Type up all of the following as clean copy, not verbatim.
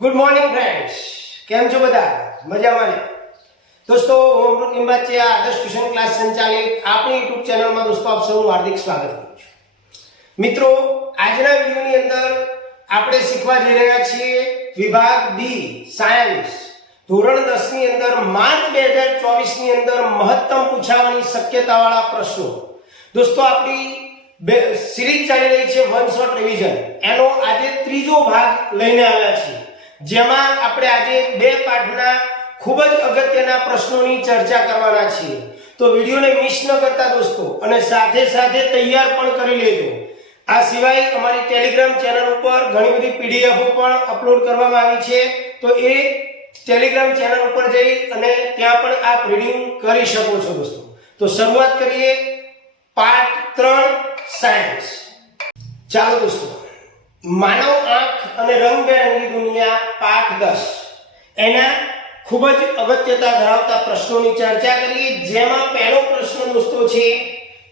Good morning friends, કેમ છો બધા? મજામાં ને? દોસ્તો, હું અમૃત લિંબાચિયા આદર્શ ટ્યુશન ક્લાસ સંચાલિત આપણી YouTube ચેનલમાં દોસ્તો આપ સૌનું હાર્દિક સ્વાગત કરું છું. મિત્રો, આજના વિડિયોની અંદર આપણે શીખવા જઈ રહ્યા છીએ વિભાગ બી સાયન્સ ધોરણ 10 ની અંદર માર્ચ 2024 ની અંદર મહત્તમ પૂછાવાની શક્યતાવાળા પ્રશ્નો. દોસ્તો, આપણી સિરીઝ ચાલી રહી છે વન શોટ રિવિઝન. એનો આજે ત્રીજો ભાગ લઈને આવ્યા છીએ, જેમાં આપણે આજે બે પાઠના ખૂબ જ અગત્યના પ્રશ્નોની ચર્ચા કરવાના છીએ. તો વિડિયોને મિસ ન કરતા દોસ્તો, અને સાથે સાથે તૈયાર પણ કરી લેજો. આ સિવાય અમારી ટેલિગ્રામ ચેનલ ઉપર ઘણી બધી પીડીએફો પણ અપલોડ કરવામાં આવી છે, તો એ ટેલિગ્રામ ચેનલ ઉપર જઈ અને ત્યાં પણ આપ રીડિંગ કરી શકો છો દોસ્તો. તો શરૂઆત કરીએ પાઠ 3 સાયન્સ. ચાલો દોસ્તો, માનવ આંખ અને રંગબેરંગી દુનિયા પાઠ 10 એના ખૂબ જ અગત્યતા ધરાવતા પ્રશ્નોની ચર્ચા કરીએ. જેમાં પહેલો પ્રશ્ન દોસ્તો છે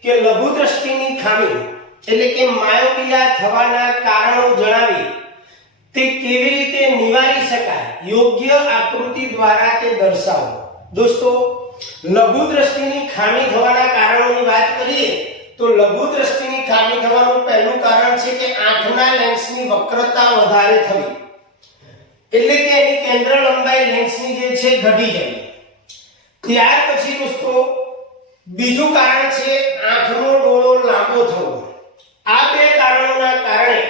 કે લઘુ દ્રષ્ટિની ખામી એટલે કે માયોપિયા થવાના કારણો જણાવી તે કેવી રીતે નિવારી શકાય, યોગ્ય આકૃતિ દ્વારા તે દર્શાવો. દોસ્તો, લઘુ દ્રષ્ટિની ખામી થવાના કારણોની વાત કરીએ તો લઘુ દ્રષ્ટિની ખામી થવાનું પહેલું કારણ છે કે આંખના લેન્સની વક્રતા વધારે થવી, એટલે કે એની કેન્દ્ર લંબાઈ લેન્સની જે છે ઘટી જવી. ત્યાર પછી દોસ્તો બીજું કારણ છે આંખનો ડોળો લાંબો થવો. આ બે કારણોના કારણે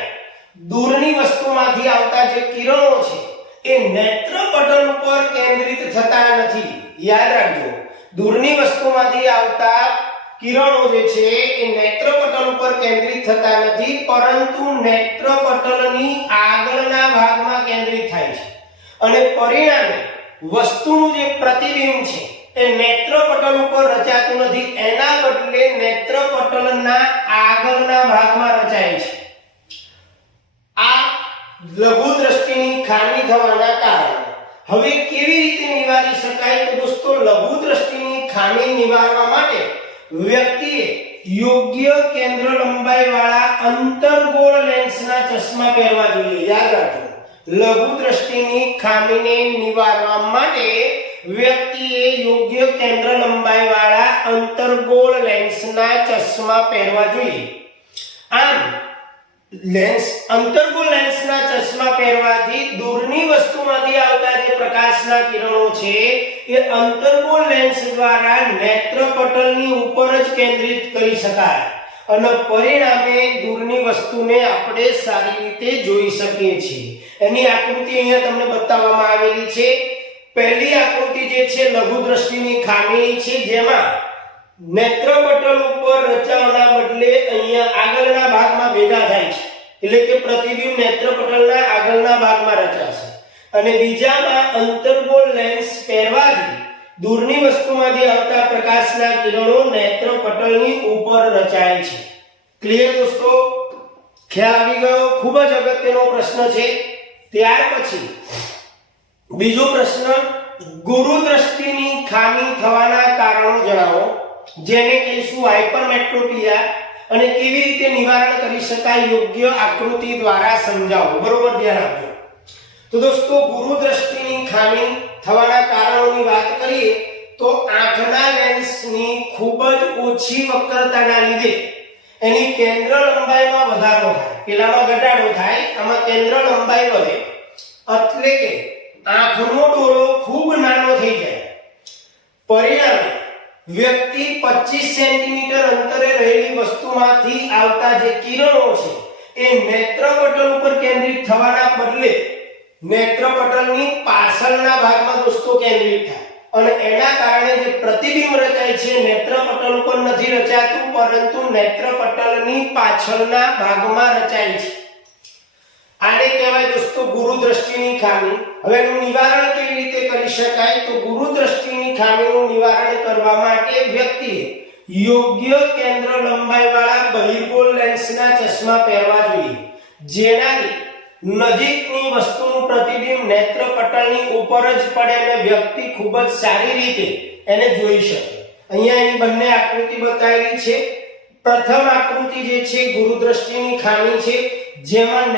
દૂરની વસ્તુમાંથી આવતા જે કિરણો છે એ નેત્રપટલ ઉપર કેન્દ્રિત થતા નથી. યાદ રાખજો, દૂરની વસ્તુમાંથી આવતા કિરણો જે છે એ નેત્રપટલ ઉપર કેન્દ્રિત થતા નથી, પરંતુ નેત્રપટલની આગળના ભાગમાં કેન્દ્રિત થાય છે, અને પરિણામે વસ્તુનું જે પ્રતિબિંબ છે એ નેત્રપટલ ઉપર રચાતું નથી, એના બદલે નેત્રપટલના આગળના ભાગમાં રચાય છે. આ લઘુ દ્રષ્ટિની ખામી થવાના કારણે. હવે કેવી રીતે નિવારી શકાય? તો દોસ્તો, લઘુ દ્રષ્ટિની ખામી નિવારવા માટે વ્યક્તિએ યોગ્ય કેન્દ્ર લંબાઈ વાળા અંતર્ગોળ લેન્સના ચશ્મા પહેરવા જોઈએ. યાદ રાખો, લઘુ દ્રષ્ટિની ખામીને નિવારવા માટે વ્યક્તિએ યોગ્ય કેન્દ્ર લંબાઈ વાળા અંતર્ગોળ લેન્સના ચશ્મા પહેરવા જોઈએ. આમ અંતર્ગોળ લેન્સના ચશ્મા પહેરવાથી દૂરની વસ્તુમાંથી આવતા જે પ્રકાશના કિરણો છે એ અંતર્ગોળ લેન્સ દ્વારા નેત્રપટલની ઉપર જ કેન્દ્રિત કરી શકાય, અને પરિણામે દૂરની વસ્તુને આપણે સારી રીતે જોઈ શકીએ છીએ. એની આકૃતિ અહીંયા તમને બતાવવામાં આવેલી છે. પહેલી આકૃતિ જે છે લઘુ દ્રષ્ટિની ખામી છે, જેમાં નેત્રપટલ ઉપર રચાવના બદલે અહીંયા આગળના ભાગમાં ભેગા થાય છે, એટલે કે પ્રતિબિંબ નેત્રપટલના આગળના ભાગમાં રચાશે. અને બીજામાં અંતર્ગોળ લેન્સ પહેરવાથી દૂરની વસ્તુમાંથી આવતા પ્રકાશના કિરણો નેત્રપટલની ઉપર રચાય છે. ક્લિયર દોસ્તો? ખ્યાલ આવી ગયો? ખૂબ જ અગત્યનો પ્રશ્ન છે. ત્યાર પછી બીજો પ્રશ્ન, ગુરુ દ્રષ્ટિની ખામી થવાના કારણો જણાવો, જેને કહીશું હાઇપરમેટ્રોપિયા, અને કેવી રીતે નિવારણ કરી શકાય, યોગ્ય આકૃતિ દ્વારા સમજાવો. બરોબર, ધ્યાન આપજો. તો દોસ્તો, ગુરુ દ્રષ્ટિની ખામી થવાના કારણોની વાત કરીએ તો આંખના લેન્સની ખૂબ જ ઓછી વક્રતાના લીધે એની કેન્દ્ર લંબાઈમાં વધારો થાય, પેલામાં ઘટાડો થાય, આમાં કેન્દ્ર લંબાઈ વધે, એટલે કે આંખનો ડોળો ખૂબ નાનો થઈ જાય. પરિણામે વ્યક્તિ 25 સેન્ટીમીટર અંતરે રહેલી વસ્તુમાંથી આવતા જે કિરણો છે એ નેત્રપટલ ઉપર કેન્દ્રિત થવાના બદલે નેત્રપટલની પાછળના ભાગમાં દોસ્તો કેન્દ્રિત થાય, અને એના કારણે જે પ્રતિબિંબ રચાય છે નેત્રપટલ ઉપર નથી રચાતું, પરંતુ નેત્રપટલની પાછળના ભાગમાં રચાય છે. આને કહેવાય દોસ્તો ગુરુ દ્રષ્ટિની ખામી. હવે એનું નિવારણ કેવી રીતે કરી શકાય? તો ગુરુ દ્રષ્ટિની ખામીનું નિવારણ કરવા માટે વ્યક્તિએ યોગ્ય કેન્દ્ર લંબાઈ વાળા બહિર્ગોળ લેન્સના ચશ્મા પહેરવા જોઈએ, જેનાથી નજીકની વસ્તુનું પ્રતિબિંબ નેત્રપટલની ઉપર જ પડે અને વ્યક્તિ ખૂબ જ સારી રીતે એને જોઈ શકે. અહીંયા એની બંને આકૃતિ બતાવેલી છે. પ્રથમ આકૃતિ જે છે ગુરુ દ્રષ્ટિની ખામી છે, જેમાં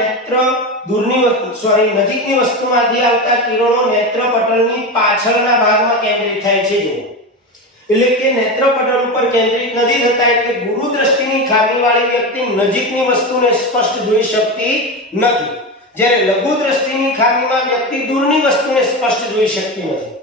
નજીકની વસ્તુમાંથી આવતા કિરણો નેત્રપટલની પાછળના ભાગમાં કેન્દ્રિત થાય છે. એટલે કે નેત્રપટલ ઉપર કેન્દ્રિત નથી થતા, એટલે ગુરુ દ્રષ્ટિની ખામીવાળી વ્યક્તિ નજીકની વસ્તુને સ્પષ્ટ જોઈ શકતી નથી, જ્યારે લઘુ દ્રષ્ટિની ખામીમાં વ્યક્તિ દૂરની વસ્તુને સ્પષ્ટ જોઈ શકતી નથી.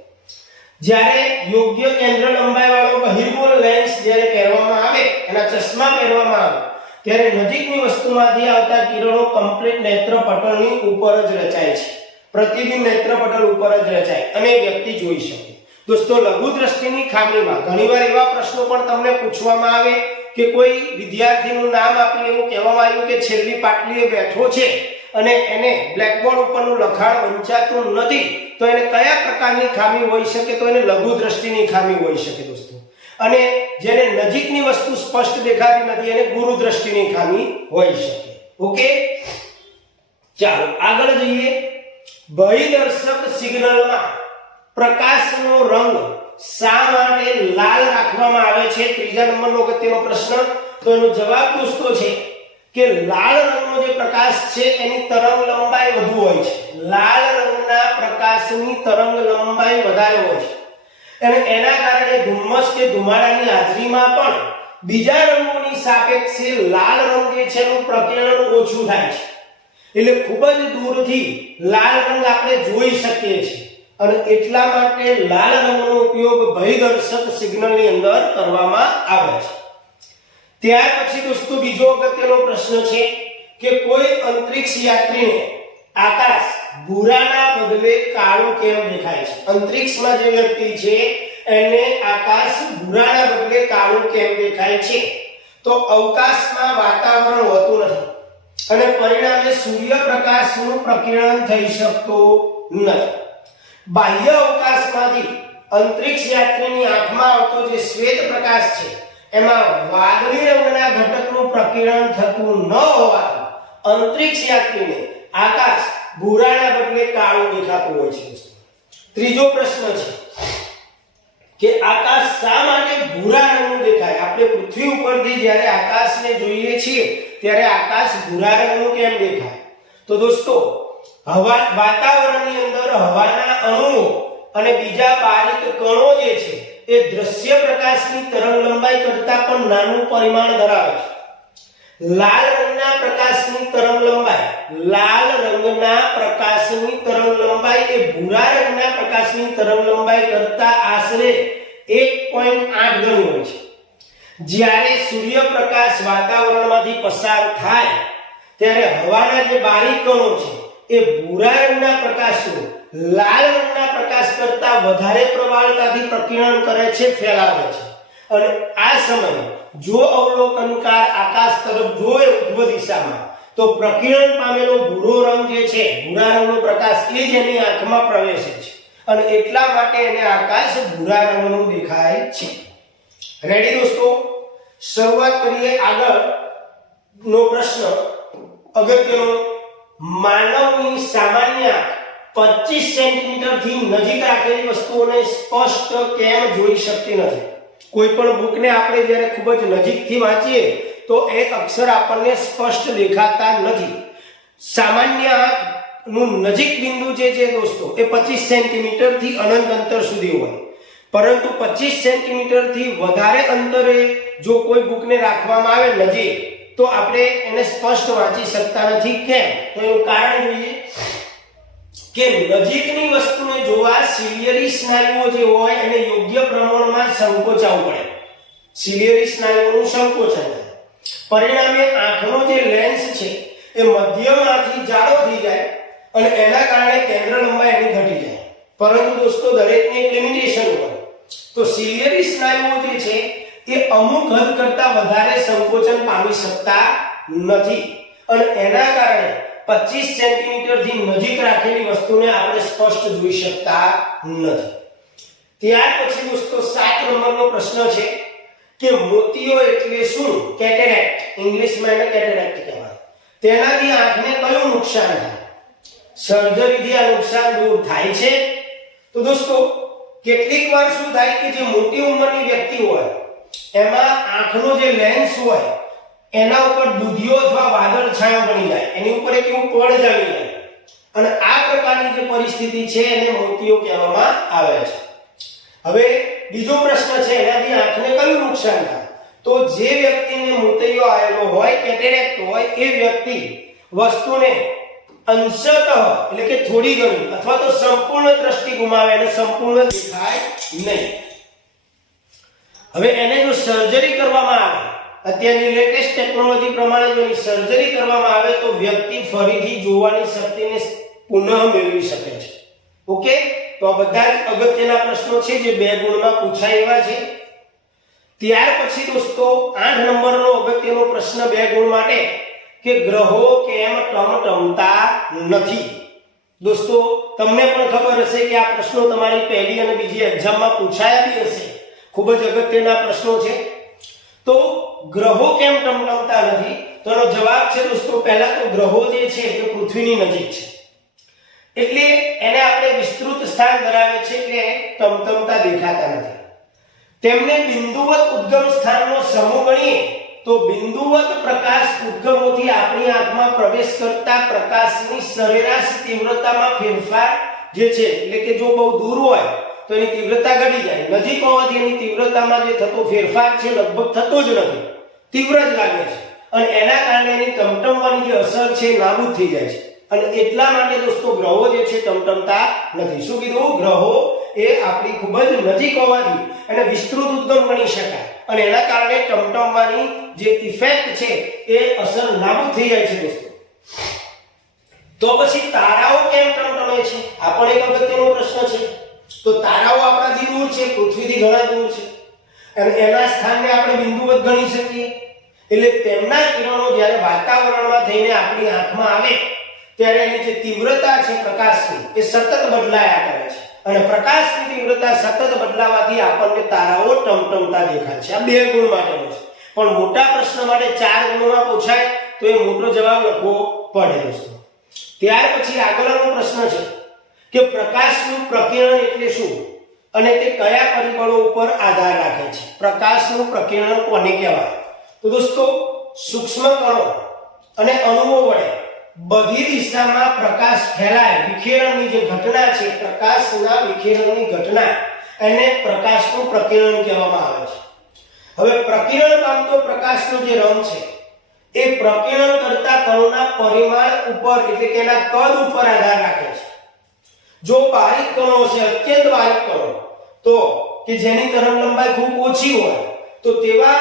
જ્યારે યોગ્ય કેન્દ્ર લંબાઈવાળો બહિર્ગોળ લેન્સ જ્યારે પહેરવામાં આવે, એના ચશ્મા પહેરવામાં આવે, ત્યારે નજીકની વસ્તુમાંથી આવતા કિરણો કમ્પ્લીટ નેત્રપટલની ઉપર જ રચાય છે, પ્રતિબિંબ નેત્રપટલ ઉપર જ રચાય અને વ્યક્તિ જોઈ શકે. દોસ્તો, લઘુ દ્રષ્ટિની ખામીમાં ઘણીવાર એવા પ્રશ્નો પણ તમને પૂછવામાં આવે કે કોઈ વિદ્યાર્થીનું નામ આપીને એવું કહેવામાં આવ્યું કે છેલ્લી પાટલીએ બેઠો છે અને એને બ્લેકબોર્ડ ઉપરનું લખાણ વંચાતું નથી, તો એને કયા પ્રકારની ખામી હોઈ શકે? તો એને લઘુ દ્રષ્ટિની ખામી હોઈ શકે દોસ્તો. અને જેને નજીકની વસ્તુ સ્પષ્ટ દેખાતી નથી એને ગુરુ દ્રષ્ટિની ખામી હોઈ શકે. ઓકે, ચાલો આગળ જઈએ. બહિર્દર્શક સિગ્નલમાં પ્રકાશનો રંગ શા માટે લાલ રાખવામાં આવે છે? ત્રીજા નંબરનો અગત્યનો પ્રશ્ન. તો એનો જવાબ દોસ્તો છે કે લાલ રંગનો જે પ્રકાશ છે એની તરંગ લંબાઈ વધુ હોય છે. લાલ રંગના પ્રકાશની તરંગ લંબાઈ વધારે હોય છે અને એના કારણે ધુમ્મસ કે ધુમાડાની હાજરીમાં પણ બીજા રંગોની સાપેક્ષે લાલ રંગ જે છે એનું પ્રકીર્ણન ઓછું થાય છે. એટલે ખૂબ જ દૂરથી લાલ રંગ આપણે જોઈ શકીએ છીએ અને એટલા માટે લાલ રંગનો ઉપયોગ બહિર્દર્શક સિગ્નલની અંદર કરવામાં આવે છે. ત્યાર પછી દોસ્તો બીજો અગત્યનો પ્રશ્ન છે કે કોઈ અંતરિક્ષ યાત્રીને આકાશ ભૂરાના બદલે કાળું કેમ દેખાય છે? અંતરિક્ષમાં જે વ્યક્તિ છે એને આકાશ ભૂરાના બદલે કાળું કેમ દેખાય છે? તો અવકાશમાં વાતાવરણ હોતું નથી અને પરિણામે સૂર્યપ્રકાશનું પ્રકીર્ણન થઈ શકતું નથી. બાહ્ય અવકાશમાંથી અંતરિક્ષ યાત્રીની આંખમાં આવતો જે શ્વેત પ્રકાશ છે એમાં વાદળી રંગના ઘટકનું પ્રકીર્ણન થતું ન હોવાથી અંતરિક્ષ યાત્રીને આકાશ ભૂરાના બદલે કાળું દેખાતું હોય છે. ત્રીજો પ્રશ્ન છે કે આકાશ શા માટે ભૂરા રંગનું દેખાય? આપણે પૃથ્વી ઉપરથી જ્યારે આકાશને જોઈએ છીએ ત્યારે આકાશ ભૂરા રંગનું કેમ દેખાય? તો દોસ્તો, વાતાવરણની અંદર હવાના અણુઓ અને બીજા બારીક કણો જે છે એ દ્રશ્ય પ્રકાશની તરંગ લંબાઈ કરતાં પણ નાનું પરિમાણ ધરાવે છે. લાલ રંગના પ્રકાશની તરંગ લંબાઈ એ ભૂરા રંગના પ્રકાશની તરંગ લંબાઈ કરતાં આશરે 1.8 ગણી હોય છે. જ્યારે સૂર્યપ્રકાશ વાતાવરણમાંથી પસાર થાય ત્યારે હવાના જે બારીક કણો છે એ ભૂરા રંગના પ્રકાશનું લાલ રંગના પ્રકાશ કરતાં વધારે પ્રબળતાથી પ્રકીર્ણન કરે છે, ફેલાવે છે. અને આ સમયે જો અવલોકનકાર આકાશ તરફ જોવે ઉર્ધ્વ દિશામાં તો પ્રકીર્ણન પામેલો ભૂરો રંગ જે છે, ભૂરા રંગનો પ્રકાશ એ જ એની આંખમાં પ્રવેશે છે અને એટલા માટે એને આકાશ ભૂરા રંગનું દેખાય છે. રેડી દોસ્તો, શરૂઆત કરીએ આગળનો પ્રશ્ન અગત્યનો. માનવની સામાન્ય 25 સેન્ટીમીટર થી નજીક રાખેલી વસ્તુઓને સ્પષ્ટ કેમ જોઈ શકતી નથી? કોઈ પણ બુકને આપણે જ્યારે ખૂબ જ નજીકથી વાંચીએ તો એક અક્ષર આપણને સ્પષ્ટ દેખાતા નથી. સામાન્ય આંખનું નજીક બિંદુ જે છે દોસ્તો એ 25 સેન્ટીમીટર થી અનંત અંતર સુધી હોય, પરંતુ 25 સેન્ટીમીટર થી વધારે અંતરે જો કોઈ બુકને રાખવામાં આવે નજીક તો આપણે એને સ્પષ્ટ વાંચી શકતા નથી. કેમ? તો એનું કારણ જોઈએ કે નજીકની વસ્તુને જોવા સિલિયરી સ્નાયુઓ જે હોય એને યોગ્ય પ્રમાણમાં સંકોચાવવું પડે. સિલિયરી સ્નાયુઓનું સંકોચન થાય, પરિણામે આંખનો જે લેન્સ છે એ મધ્યમાંથી જાડો થઈ જાય અને એના કારણે કેન્દ્ર લંબાઈ એની ઘટી જાય. પરંતુ દોસ્તો, દરેકની એક લિમિટેશન હોય. તો સિલિયરી સ્નાયુઓ જે છે એ અમુક હદ કરતાં વધારે સંકોચન પામી શકતા નથી અને એના કારણે 25 સેન્ટીમીટર થી નજીક રાખેલી વસ્તુને આપણે સ્પષ્ટ જોઈ શકતા નથી. ત્યાર પછી દોસ્તો 7 નંબરનો પ્રશ્ન છે કે મોતિયો એટલે શું? કેટેરેક્ટ, ઇંગ્લિશમાં એને કેટેરેક્ટ કહેવાય. તેનાથી આંખને કયું નુકસાન થાય? સર્જરીથી આ નુકસાન દૂર થાય છે? તો દોસ્તો, કેટલીક વાર શું થાય કે જે મોટી ઉંમરની વ્યક્તિ હોય એમાં આંખનો જે લેન્સ હોય એના ઉપર દૂધિયો અથવા વાદળ છાયા બની જાય, એની ઉપર એક એવું પડ જામી જાય, અને આ પ્રકારની જે પરિસ્થિતિ છે એને મોતિયો કહેવામાં આવે છે. હવે બીજો પ્રશ્ન છે, એનાથી આંખને કયું નુકસાન થાય? તો જે વ્યક્તિને મોતિયો આવેલો હોય, કેટેરેક્ટ હોય, એ વ્યક્તિ વસ્તુને અંશતઃ એટલે કે થોડી ઘણી અથવા તો સંપૂર્ણ દ્રષ્ટિ ગુમાવે અને સંપૂર્ણ દેખાય નહીં. હવે એને જો સર્જરી કરવામાં આવે, અત્યારની લેટેસ્ટ ટેકનોલોજી પ્રમાણે જો એની સર્જરી કરવામાં આવે તો વ્યક્તિ ફરીથી જોવાની શક્તિને પુનઃ મેળવી શકે છે. ઓકે, તો આ બધા જ અગત્યના પ્રશ્નો છે જે 2 ગુણમાં પૂછાય એવા છે. ત્યાર પછી દોસ્તો 8 નંબરનો અગત્યનો પ્રશ્ન 2 ગુણ માટે કે ગ્રહો કેમ ટમટમતા નથી. દોસ્તો તમને પણ ખબર હશે કે આ પ્રશ્નો તમારી પહેલી અને બીજી એક્ઝામમાં પૂછાયા બી હશે. ખૂબ જ અગત્યના પ્રશ્નો છે. તો ગ્રહો કેમ ટમટમતા નથી? તો એનો જવાબ છે દોસ્તો, પહેલા તો ગ્રહો જે છે એ પૃથ્વીની નજીક છે, એટલે એને આપણે વિસ્તૃત સ્થાન ધરાવે છે, એટલે ટમટમતા દેખાતા નથી. તેમને બિંદુવત ઉદ્ગમ સ્થાનનો સમૂહ ગણીએ તો બિંદુવત પ્રકાશ ઉદ્ગમોથી આપણી આંખમાં પ્રવેશ કરતા પ્રકાશની સરેરાશ તીવ્રતામાં ફેરફાર જે છે, એટલે કે જો બહુ દૂર હોય તો એની તીવ્રતા ઘટી જાય, નજીક હોવાથી એની તીવ્રતામાં જે થતો ફેરફાર છે લગભગ થતો જ નથી, તીવ્ર જ લાગે છે, અને એના કારણે એની ટમટમવાની જે અસર છે નાબૂદ થઈ જાય છે. અને એટલા માટે દોસ્તો ગ્રહો જે છે ટમટમતા નથી. શું કીધું? ગ્રહો એ આપણી ખૂબ જ નજીક હોવાથી એને વિસ્તૃત ઉદ્ગમ ગણી શકાય, અને એના કારણે ટમટમવાની જે ઇફેક્ટ છે એ અસર નાબૂદ થઈ જાય છે દોસ્તો. તો પછી તારાઓ કેમ ટમટમે છે? આ પણ એક અગત્યનો પ્રશ્ન છે. તો તારાઓ આપણાથી દૂર છે, પૃથ્વીથી ઘણા દૂર છે, અને એના સ્થાનને આપણે બિંદુવત ગણી શકીએ, એટલે તેમના કિરણો જ્યારે વાતાવરણમાં થઈને આપણી આંખમાં આવે ત્યારે એની જે તીવ્રતા છે પ્રકાશની એ સતત બદલાયા કરે છે, અને પ્રકાશની તીવ્રતા સતત બદલાવાથી આપણને તારાઓ ટમટમતા દેખાય છે. આ 2 ગુણ માટેનો છે, પણ મોટા પ્રશ્ન માટે 4 ગુણોમાં પૂછાય તો એ મોટો જવાબ લખવો પડે દોસ્તો. ત્યાર પછી આગળનો પ્રશ્ન છે કે પ્રકાશનું પ્રકિરણ એટલે શું અને તે કયા પરિબળો ઉપર આધાર રાખે છે? પ્રકાશનું પ્રકિરણ કોને કહેવાય? તો દોસ્તો સૂક્ષ્મ કણો અને અણુઓ વડે બધી દિશામાં પ્રકાશ ફેલાય, વિખેરણની જે ઘટના છે, પ્રકાશના વિખેરણની ઘટના, એને પ્રકાશનું પ્રકિરણ કહેવામાં આવે છે. હવે પ્રકિરણ પામતો પ્રકાશનો જે રંગ છે એ પ્રકિરણ કરતા કણોના પરિમાણ ઉપર એટલે કે એના કદ ઉપર આધાર રાખે છે. જો બારીક કણો છે, અત્યંત બારીક કણો, તો કે જેની તરંગ લંબાઈ ખૂબ ઓછી હોય, તો તેવા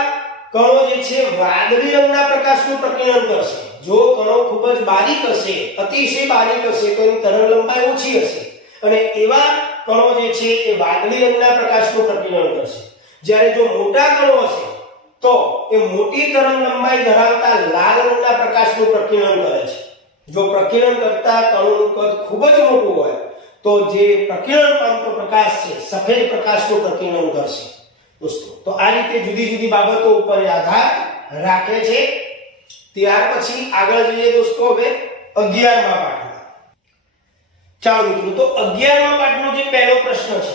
કણો જે છે વાદળી રંગના પ્રકાશનું પ્રકિરણ કરશે. જો કણો ખૂબ જ બારીક હશે, અતિશય બારીક હશે, તો એની તરંગ લંબાઈ ઓછી હશે, અને એવા કણો જે છે એ વાદળી રંગના પ્રકાશનું પ્રકિરણ કરશે. જ્યારે જો મોટા કણો હશે તો એ મોટી તરંગ લંબાઈ ધરાવતા લાલ રંગના પ્રકાશનું પ્રકિરણ કરે છે. જો પ્રકિરણ કરતા કણોનું કદ ખૂબ જ મોટું હોય તો જે પ્રકિરણ પામતો પ્રકાશ છે સફેદ પ્રકાશનું પ્રકિરણ કરશે દોસ્તો. તો આ રીતે જુદી જુદી બાબતો ઉપર આધાર રાખે છે. ત્યાર પછી આગળ જઈએ દોસ્તો હવે 11મા પાઠમાં. ચાલો મિત્રો, તો 11મા પાઠનો જે પહેલો પ્રશ્ન છે,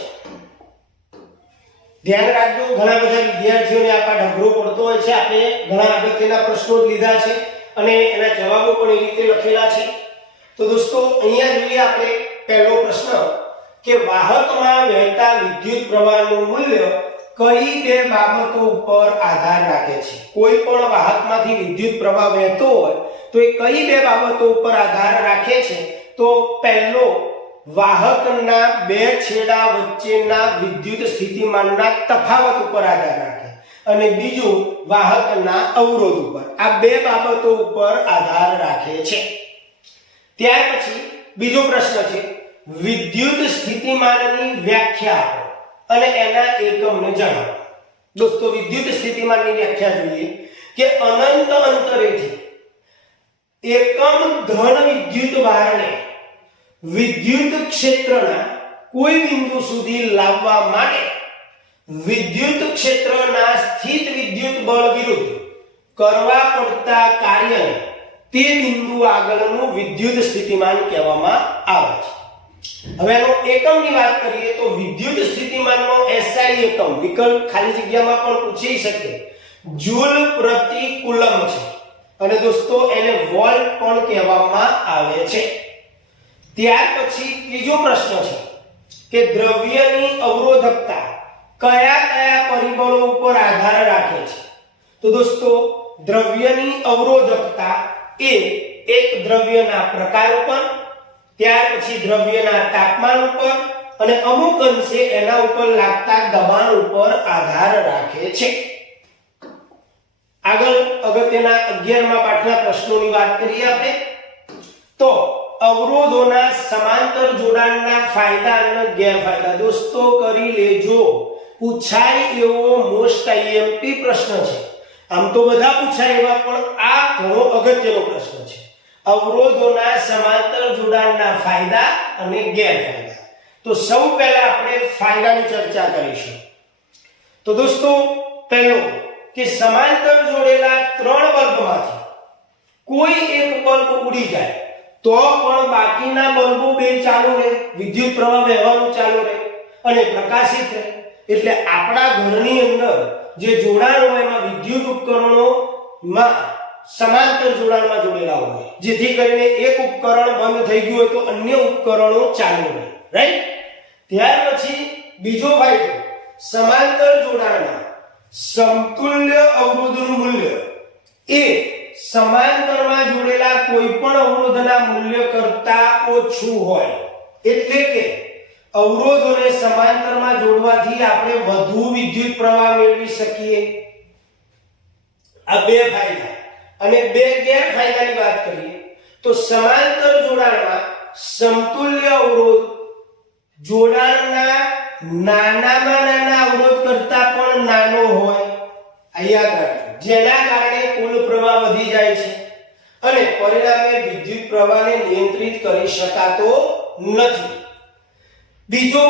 ધ્યાન રાખજો, ઘણા બધા વિદ્યાર્થીઓને આ પાઠ અઘરો પડતો હોય છે. આપણે ઘણા અગત્યના પ્રશ્નો લીધા છે અને એના જવાબો પણ એ રીતે લખેલા છે. તો દોસ્તો અહીંયા જોઈએ આપણે પહેલો પ્રશ્ન કે વાહકમાં વહેતા વિદ્યુત પ્રવાહનું મૂલ્ય કઈ 2 બાબતો ઉપર આધાર રાખે છે? કોઈ પણ વાહકમાંથી વિદ્યુત પ્રવાહ વહેતો હોય તો એ કઈ 2 બાબતો ઉપર આધાર રાખે છે? તો પહેલો, વાહકના 2 છેડા વચ્ચેના વિદ્યુત સ્થિતિમાનના તફાવત ઉપર આધાર રાખે, અને બીજું વાહકના અવરોધ ઉપર. આ 2 બાબતો ઉપર આધાર રાખે છે. ત્યાર પછી બીજો પ્રશ્ન છે વિદ્યુત સ્થિતિમાનની વ્યાખ્યા આપો અને એના એકમને જણાવો. દોસ્તો વિદ્યુત સ્થિતિમાનની વ્યાખ્યા જોઈએ કે અનંત અંતરેથી એકમ ધન વિદ્યુત ભારને વિદ્યુત ક્ષેત્રના કોઈ બિંદુ સુધી લાવવા માટે વિદ્યુત ક્ષેત્રના સ્થિત વિદ્યુત બળ વિરુદ્ધ કરવા પડતા કાર્યને તે બિંદુ આગળનું વિદ્યુત સ્થિતિમાન કહેવામાં આવે છે. હવે એનો એકમની વાત કરીએ તો વિદ્યુત સ્થિતિમાનનો SI એકમ વિકલ્પ ખાલી જગ્યામાં પણ પૂછી શકે જૂલ પ્રતિ કુલમ છે અને દોસ્તો એને વોલ્ટ પણ કહેવામાં આવે છે. ત્યાર પછી ત્રીજો પ્રશ્ન છે કે દ્રવ્યની અવરોધકતા કયા કયા પરિબળો ઉપર આધાર રાખે છે? તો દોસ્તો દ્રવ્યની અવરોધકતા એ એક દ્રવ્યના પ્રકાર ઉપર, ત્યાર પછી દ્રવ્યના તાપમાન ઉપર અને અમુક અંશે એના ઉપર લાગતા દબાણ ઉપર આધાર રાખે છે. આગળ અગત્યના 11મા પાઠના પ્રશ્નોની વાત કરીએ આપણે તો અવરોધોના સમાંતર જોડાણના ફાયદા અને ગેરફાયદા. દોસ્તો કરી લેજો, પૂછાય એવો મોસ્ટ આઈએમપી પ્રશ્ન છે. આમ તો બધા પૂછાય એવા, પણ આ ઘણો અગત્યનો પ્રશ્ન છે. અવરોધોના સમાંતર જોડાણના ફાયદા અને ગેરફાયદા. તો સૌ પહેલા આપણે ફાયદાની ચર્ચા કરીશું. તો દોસ્તો પહેલો કે સમાંતર જોડેલા 3 બલ્બમાંથી કોઈ એક બલ્બ ઉડી જાય તો પણ બાકીના બલ્બો 2 ચાલુ રહે, વિદ્યુત પ્રવાહ વહેવાનું ચાલુ રહે અને પ્રકાશિત રહે. એટલે આપણા ઘરની અંદર જે જોડાણ હોય એમાં વિદ્યુત ઉપકરણોમાં સમાંતર જોડાણમાં જોડેલા હોય, જેથી કરીને એક ઉપકરણ બંધ થઈ ગયું હોય તો અન્ય ઉપકરણો ચાલુ રહે. રાઈટ? ત્યાર પછી બીજો ફાયદો, સમાંતર જોડાણના સમતુલ્ય અવરોધનું મૂલ્ય એ સમાંતરમાં જોડેલા કોઈ પણ અવરોધના મૂલ્ય કરતા ઓછું હોય. એટલે કે અવરોધોને સમાંતરમાં જોડવાથી આપણે વધુ વિદ્યુત પ્રવાહ મેળવી શકીએ. આ 2 ફાયદા. અને 2 ગેરફાયદાની વાત કરીએ તો સમાંતર જોડાણમાં સમતુલ્ય અવરોધ જોડાણના નાનામાં નાના અવરોધ કરતા પણ નાનો હોય. આ યાદ રાખજો, જેના કારણે કુલ પ્રવાહ વધી જાય છે અને પરિણામે વિદ્યુત પ્રવાહને નિયંત્રિત કરી શકાતો નથી. બીજો,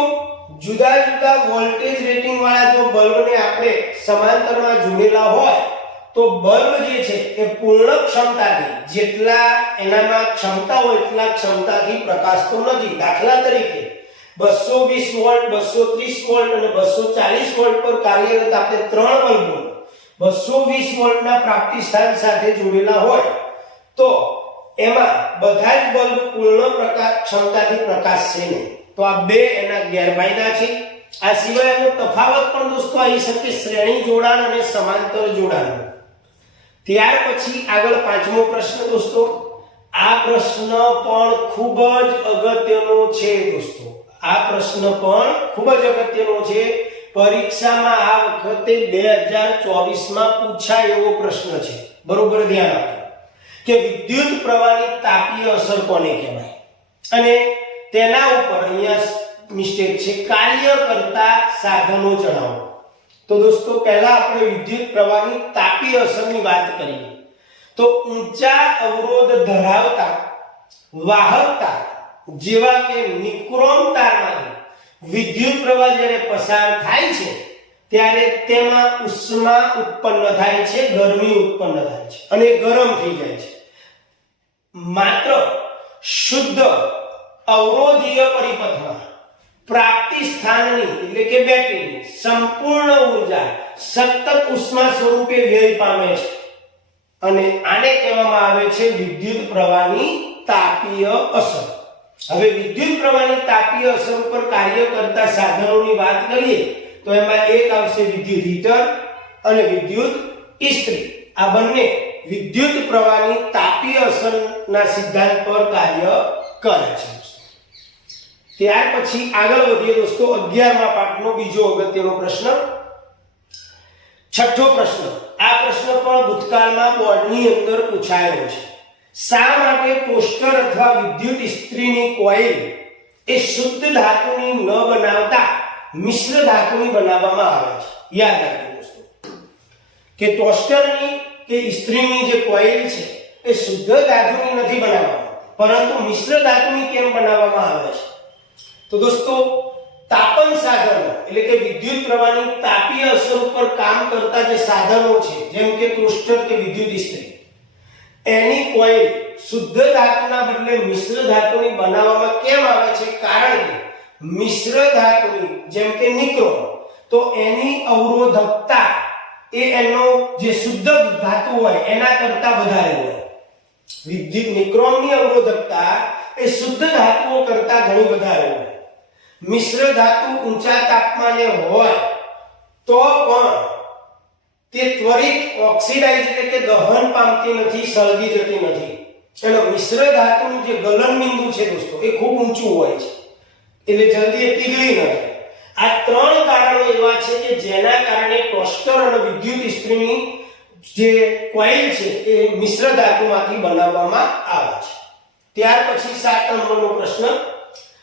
જુદા જુદા વોલ્ટેજ રેટિંગ વાળા જો બલ્બને આપણે સમાંતરમાં જોડેલા હોય તો બલ્બ જે છે એ પૂર્ણ ક્ષમતાથી, જેટલા એનામાં ક્ષમતા હોય એટલા ક્ષમતાથી પ્રકાશતો નથી. દાખલા તરીકે 220 વોલ્ટ, 230 વોલ્ટ અને 240 વોલ્ટ પર કાર્યરત આપણે 3 બલ્બો 220 વોલ્ટના પ્રાપ્તિ સ્થાન સાથે જોડેલા હોય તો એમાં બધા જ બલ્બ પૂર્ણ ક્ષમતાથી પ્રકાશશે નહીં. તો આ 2 એના ગેરફાયદા છે. આ સિવાયનો તફાવત પણ દોસ્તો આવી શકે શ્રેણી જોડાણ અને સમાંતર જોડાણ. ત્યાર પછી આગળ 5મો પ્રશ્ન દોસ્તો. આ પ્રશ્ન પણ ખૂબ જ અગત્યનો છે દોસ્તો. આ પ્રશ્ન પણ ખૂબ જ અગત્યનો છે. પરીક્ષામાં આ વખતે 2024 માં પૂછાય એવો પ્રશ્ન છે. બરોબર ધ્યાન આપો કે વિદ્યુત પ્રવાહની તાપીય અસર કોને કહેવાય અને તેના ઉપર અહીંયા મિસ્ટેક છે, કાર્ય કરતા સાધનો જણાવો. તો દોસ્તો પહેલા આપણે વિદ્યુત પ્રવાહની તાપીય અસરની વાત કરીએ તો ઊંચા અવરોધ ધરાવતા વાહકતા જેવા કે નિક્રોમ તારમાંથી વિદ્યુત પ્રવાહ જ્યારે પસાર થાય છે ત્યારે તેમાં ઉષ્મા ઉત્પન્ન થાય છે, ગરમી ઉત્પન્ન થાય છે અને ગરમ થઈ જાય છે. માત્ર શુદ્ધ અવરોધીય પરિપથમાં પ્રાપ્તિ સ્થાનની એટલે કે બેટરીની સંપૂર્ણ ઊર્જા સતત ઉષ્મા સ્વરૂપે વ્યય પામે છે અને આને કહેવામાં આવે છે વિદ્યુત પ્રવાહની તાપીય અસર. હવે વિદ્યુત પ્રવાહની તાપીય અસર ઉપર કાર્ય કરતા સાધનોની વાત કરીએ તો એમાં એક આવશે વિદ્યુત હીટર અને વિદ્યુત ઇસ્ત્રી. આ બંને વિદ્યુત પ્રવાહની તાપીય અસરના સિદ્ધાંત પર કાર્ય કરે છે. ત્યાર પછી આગળ વધીએ દોસ્તો 11મા પાઠનો બીજો અગત્યનો પ્રશ્ન. છઠ્ઠો પ્રશ્ન. આ પ્રશ્ન પણ ભૂતકાળમાં બોર્ડની અંદર પૂછાયેલો છે. શા માટે ટોસ્ટર અથવા વિદ્યુત ઇસ્ત્રીની કોઇલ એ શુદ્ધ ધાતુની ન બનાવતા મિશ્ર ધાતુની બનાવવામાં આવે છે? યાદ રાખજો દોસ્તો કે ટોસ્ટરની કે ઇસ્ત્રીની જે કોઇલ છે એ શુદ્ધ ધાતુની નથી બનાવવામાં, પરંતુ મિશ્ર ધાતુની કેમ બનાવવામાં આવે છે? તો દોસ્તો તાપન સાધનો એટલે કે વિદ્યુત પ્રવાહની તાપીય અસર ઉપર કામ કરતા જે સાધનો છે જેમ કે ટોસ્ટર કે વિદ્યુત ઇસ્ત્રી, એની કોઇલ શુદ્ધ ધાતુના બદલે મિશ્ર ધાતુની બનાવવામાં કેમ આવે છે? કારણ કે મિશ્ર ધાતુની જેમ કે નિક્રોમ તો એની અવરોધકતા એ એનો જે શુદ્ધ ધાતુ હોય એના કરતા વધારે હોય. વિદ્યુત નિક્રોમની અવરોધકતા એ શુદ્ધ ધાતુઓ કરતા ઘણી વધારે હોય. મિશ્ર ધાતુ ઊંચા તાપમાને હોય તો પણ તે ત્વરિત ઓક્સિડાઇઝ એટલે કે દહન પામતી નથી, સળગી જતી નથી. એનો મિશ્ર ધાતુનું જે ગલન બિંદુ છે દોસ્તો એ ખૂબ ઊંચું હોય છે, એટલે જલ્દી એ પીગળી ન જાય. આ ત્રણ કારણો એવા છે કે જેના કારણે ટોસ્ટર અને વિદ્યુત ઇસ્ત્રીની જે કોઇલ છે એ મિશ્ર ધાતુમાંથી બનાવવામાં આવે છે. ત્યાર પછી 7 નંબરનો પ્રશ્ન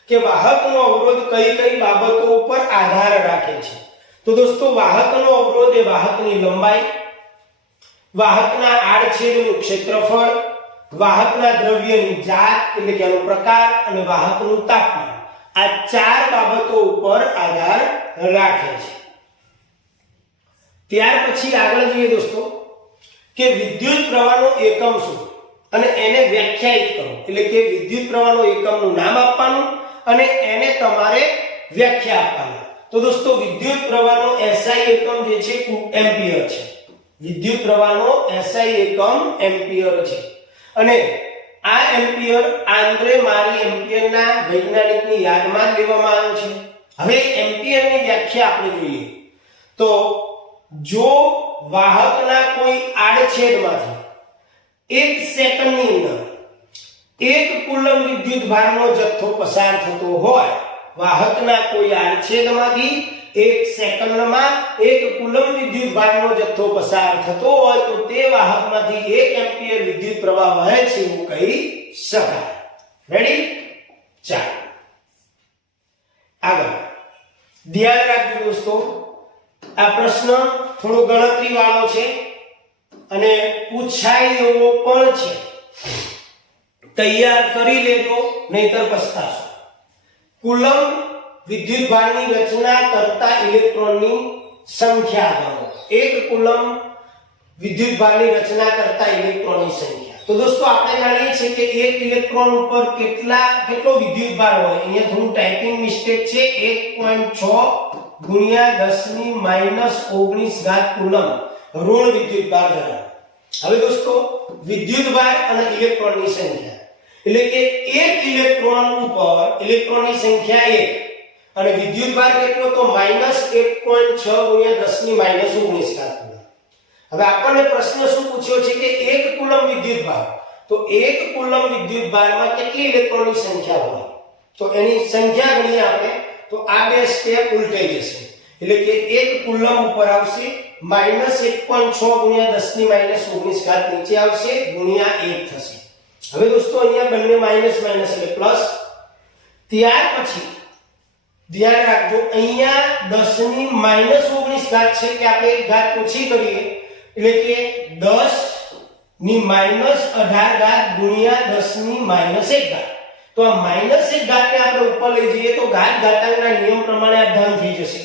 કે વાહકનો અવરોધ કઈ કઈ બાબતો ઉપર આધાર રાખે છે. તો દોસ્તો વાહકનો અવરોધ એ વાહકની લંબાઈ, વાહકના આડછેદનું ક્ષેત્રફળ, વાહકના દ્રવ્યની જાત એટલે કે એનો પ્રકાર અને વાહકનું તાપમાન, આ 4 બાબતો ઉપર આધાર રાખે છે. ત્યાર પછી આગળ જોઈએ દોસ્તો કે વિદ્યુત પ્રવાહનો એકમ શું અને એને વ્યાખ્યાયિત કરો. એટલે કે વિદ્યુત પ્રવાહનો એકમનું નામ આપવાનું અને એને તમારે વ્યાખ્યા આપવાની. તો દોસ્તો વિદ્યુત પ્રવાહનો SI એકમ જે છે એમ્પિયર છે. વિદ્યુત પ્રવાહનો SI એકમ એમ્પિયર છે અને આ એમ્પિયર આંદ્રે મારી એમ્પિયરના વૈજ્ઞાનિકની યાદમાં લેવામાં આવ્યો છે. હવે એમ્પિયરની વ્યાખ્યા આપણે જોઈએ તો જો વાહકના કોઈ આડછેદમાંથી 1 સેકન્ડની અંદર 1 કુલમ વિદ્યુત ભારનો જથ્થો પસાર થતો હોય, વાહકના કોઈ આડછેદમાંથી 1 સેકન્ડમાં 1 કુલમ વિદ્યુત ભારનો જથ્થો પસાર થતો હોય તો તે વાહકમાંથી 1 એમ્પિયર વિદ્યુત પ્રવાહ વહે છે એવું કહી શકાય. રેડી? ચાલો આગળ ધ્યાન રાખજો દોસ્તો, આ પ્રશ્ન થોડો ગણતરી વાળો છે અને પૂછાય એવો પણ છે. તૈયાર કરી લેજો નહીતર પસ્તાશો. કુલમ વિદ્યુતભારની રચના કરતા ઇલેક્ટ્રોનની સંખ્યા ગણો. 1 કુલમ વિદ્યુતભારની રચના કરતા ઇલેક્ટ્રોનની સંખ્યા. તો દોસ્તો આપણે જાણીએ છીએ કે 1 ઇલેક્ટ્રોન ઉપર કેટલો વિદ્યુતભાર હોય. અહીંયા થોડું ટાઈપિંગ મિસ્ટેક છે. 1.6 ગુણ્યા 10⁻⁻19 કુલમ ઋણ વિદ્યુતભાર ધરાવે. હવે દોસ્તો વિદ્યુતભાર અને ઇલેક્ટ્રોનની સંખ્યા એટલે કે 1 ઇલેક્ટ્રોન ઉપર ઇલેક્ટ્રોનની સંખ્યા 1 અને વિદ્યુતભાર કેટલો તો -1.6 ગુણ્યા 10⁻19 કુલમ. હવે આપણને પ્રશ્ન શું પૂછ્યો છે કે 1 કુલમ વિદ્યુતભાર, તો 1 કુલમ વિદ્યુતભારમાં કેટલી ઇલેક્ટ્રોનની સંખ્યા હોય તો એની સંખ્યા ગણીએ આપણે તો આ બે સ્ટેપ ઉલટાઈ જશે. એટલે કે 1 કુલમ ઉપર આવશે -1.6 ગુણ્યા 10⁻19 નીચે આવશે ગુણ્યા 1 થશે. હવે દોસ્તો અહીંયા બંને માઈનસ માઈનસ એટલે પ્લસ. ત્યાર પછી ધ્યાન રાખજો અહીંયા 10⁻19 છે કે આપણે એક ઘાત ઓછી કરીએ એટલે કે 10⁻18 ગુણ્યા 10⁻1 તો આ -1 ઘાતને આપણે ઉપર લઈ જઈએ તો ઘાત ઘાતાંકના નિયમ પ્રમાણે આ ધન થઈ જશે.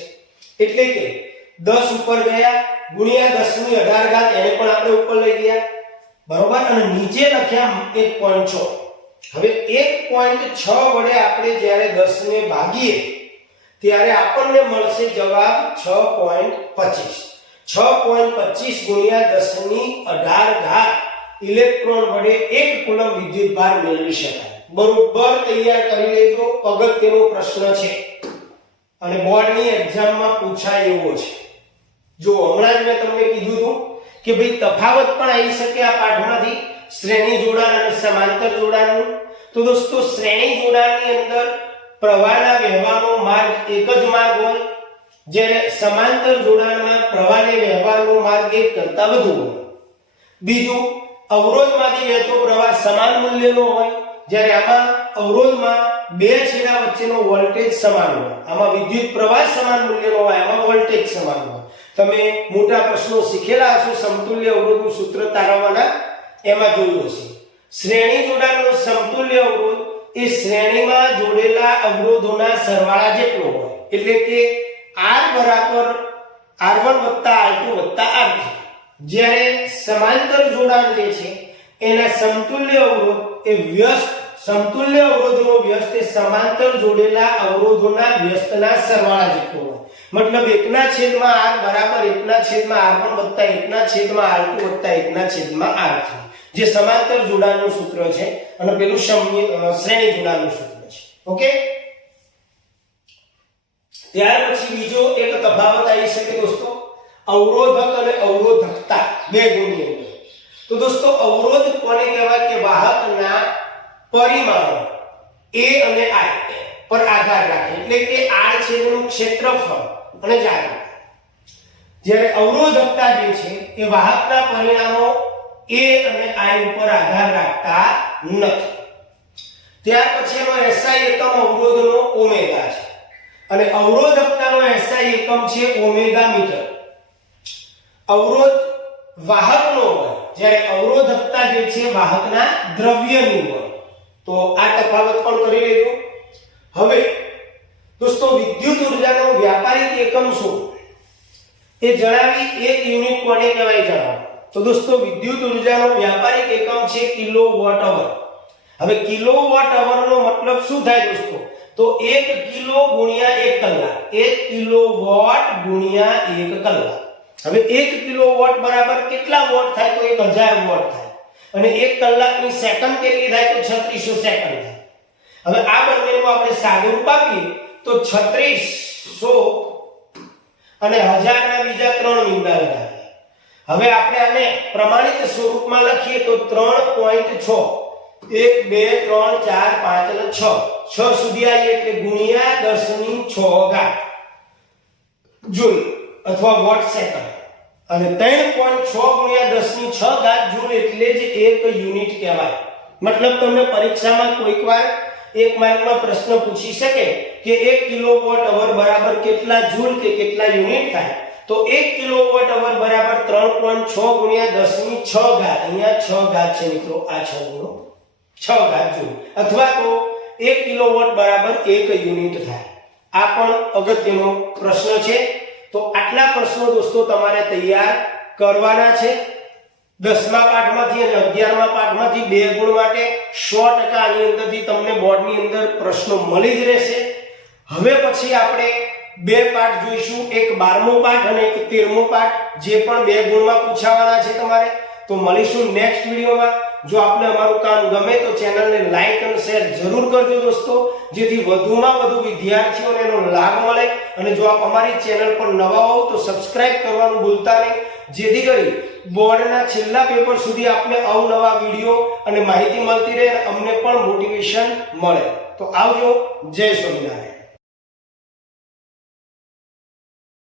એટલે કે 10 ઉપર ગયા ગુણ્યા 10⁻18 એને પણ આપણે ઉપર લઈ ગયા બરોબર અને નીચે લખ્યા 1.6. હવે 1.6 વડે આપણે જ્યારે 10 ને ભાગીએ ત્યારે આપણને મળશે જવાબ 6.25. 6.25 ગુણ્યા 10⁻18 ઇલેક્ટ્રોન વડે 1 કુલમ વિદ્યુતભાર મેળવી શકાય. બરોબર તૈયાર કરી લેજો, અગત્યનો પ્રશ્ન છે અને બોર્ડની એક્ઝામમાં પૂછાય એવો છે. જો હમણાં જ મેં તમને કીધું હતું કે ભાઈ તફાવત પણ આવી શકે આ પાઠમાંથી શ્રેણી જોડાણ અને સમાંતર જોડાણનું. તો દોસ્તો શ્રેણી જોડાણની અંદર પ્રવાહના વહેવાનો માર્ગ એક જ માર્ગ હોય, જ્યારે સમાંતર જોડાણમાં પ્રવાહને વહેવાનો માર્ગ એક કરતા વધુ હોય. બીજું અવરોધમાંથી વહેતો પ્રવાહ સમાન મૂલ્યનો હોય, જ્યારે આમાં અવરોધમાં બે છેડા વચ્ચેનો વોલ્ટેજ સમાન હોય. આમાં વિદ્યુત પ્રવાહ સમાન મૂલ્યનો હોય, આમાં વોલ્ટેજ સમાન હોય. તમે મોટા પ્રશ્નો શીખેલા હશો સમતુલ્ય અવરોધનું સૂત્ર તારવવાના, એમાં જોયું હશે. શ્રેણી જોડાણનો સમતુલ્ય અવરોધ એ શ્રેણીમાં જોડેલા અવરોધોના સરવાળા જેટલો હોય. એટલે કે R બરાબર R1 R2 R3. જ્યારે સમાંતર જોડાણ જે છે એના સમતુલ્ય અવરોધ એ વ્યસ્ત સમતુલ્ય અવરોધનો વ્યસ્ત એ સમાંતર જોડેલા અવરોધોના વ્યસ્તના સરવાળા જેટલો હોય. મતલબ 1/r બરાબર 1/r1 વત્તા 1/r2 વત્તા 1/r3, જે સમાંતર જોડાણનું સૂત્ર છે અને પેલું શ્રેણી જોડાણનું સૂત્ર છે. ઓકે, ત્યાર પછી બીજો એક તફાવત આવી શકે દોસ્તો, અવરોધક અને અવરોધકતા બે ગુણની અંદર. તો દોસ્તો અવરોધ કોને કહેવાય કે વાહકના પરિમાણો a અને i પર આધાર રાખે, એટલે કે આડછેદનું ક્ષેત્રફળ અને જાડાઈ. જ્યારે અવરોધકતા જે છે એ વાહકના પરિમાણો a અને i ઉપર આધાર રાખતા નથી. ત્યાર પછી એનો SI એકમ અવરોધનો ઓમેગા છે અને અવરોધકતાનો SI એકમ છે ઓમેગા મીટર. અવરોધ વાહકનો હોય જ્યારે અવરોધકતા જે છે વાહકના દ્રવ્યની હોય. તો આ તફાવત પણ કરી લેજો. હવે દોસ્તો વિદ્યુત ઊર્જાનો વ્યાપારિક એકમ શું એ જણાવી. એક યુનિટ કોને કહેવાય જણાવો. તો દોસ્તો વિદ્યુત ઊર્જાનો વ્યાપારિક એકમ છે કિલોવોટ અવર. હવે કિલોવોટ અવરનો મતલબ શું થાય દોસ્તો? તો 1 કિલો ગુણ્યા 1 કલાક, 1 કિલોવોટ ગુણ્યા 1 કલાક. હવે 1 કિલોવોટ બરાબર કેટલા વોટ થાય? તો 1000 વોટ થાય. અને 1 કલાકની સેકન્ડ કેટલી થાય? તો 3600 સેકન્ડ થાય. હવે આ બંનેનું આપણે સાદુરૂપ આપીએ તો 3600 અને 1000 ના બીજા 3 મીંડા લગાવીએ. હવે આપણે આને પ્રમાણિત સ્વરૂપમાં લખીએ તો 3.6, 1 2 3 4 5 અને 6 સુધી આવીએ એટલે ગુણ્યા 10⁶ જૂલ અથવા વોટ સેકન્ડ. અને 3.6 ગુણ્યા 10⁶ જૂલ એટલે જ 1 યુનિટ કહેવાય. મતલબ તમને પરીક્ષામાં કોઈકવાર 1 માર્કમાં પ્રશ્ન પૂછી શકે કે 1 કિલોવોટ અવર બરાબર કેટલા જૂલ કે કેટલા યુનિટ થાય? તો 1 કિલોવોટ અવર બરાબર 3.6 ગુણ્યા 10⁶. અહીંયા 6 છે મિત્રો, આ 6 ગુણો 6 જૂલ, અથવા તો 1 કિલોવોટ બરાબર 1 યુનિટ થાય. આ પણ અગત્યનો પ્રશ્ન છે. તો આટલા પ્રશ્નો દોસ્તો તમારે તૈયાર કરવાના છે 10મા પાઠમાંથી અને 11મા પાઠમાંથી 2 ગુણ માટે 100% આની અંદરથી તમને બોર્ડની અંદર પ્રશ્નો મળી જ રહેશે. હવે પછી આપણે 2 પાઠ જોઈશું, એક 12મો પાઠ અને એક 13મો પાઠ, જે પણ 2 ગુણમાં પૂછાવાના છે તમારે. તો મળીશું નેક્સ્ટ વિડીયોમાં. જો આપને અમારું કામ ગમે તો ચેનલને લાઈક અને શેર જરૂર કરજો દોસ્તો, જેથી વધુમાં વધુ વિદ્યાર્થીઓને એનો લાભ મળે. અને જો આપ અમારી ચેનલ પર નવા હો તો સબસ્ક્રાઇબ કરવાનું ભૂલતા નહીં, જેથી કરી બોર્ડના છેલ્લા પેપર સુધી આપને અવનવા વિડીયો અને માહિતી મળતી રહે અને અમને પણ મોટિવેશન મળે. તો આવજો. જય સ્વામિનારાયણ.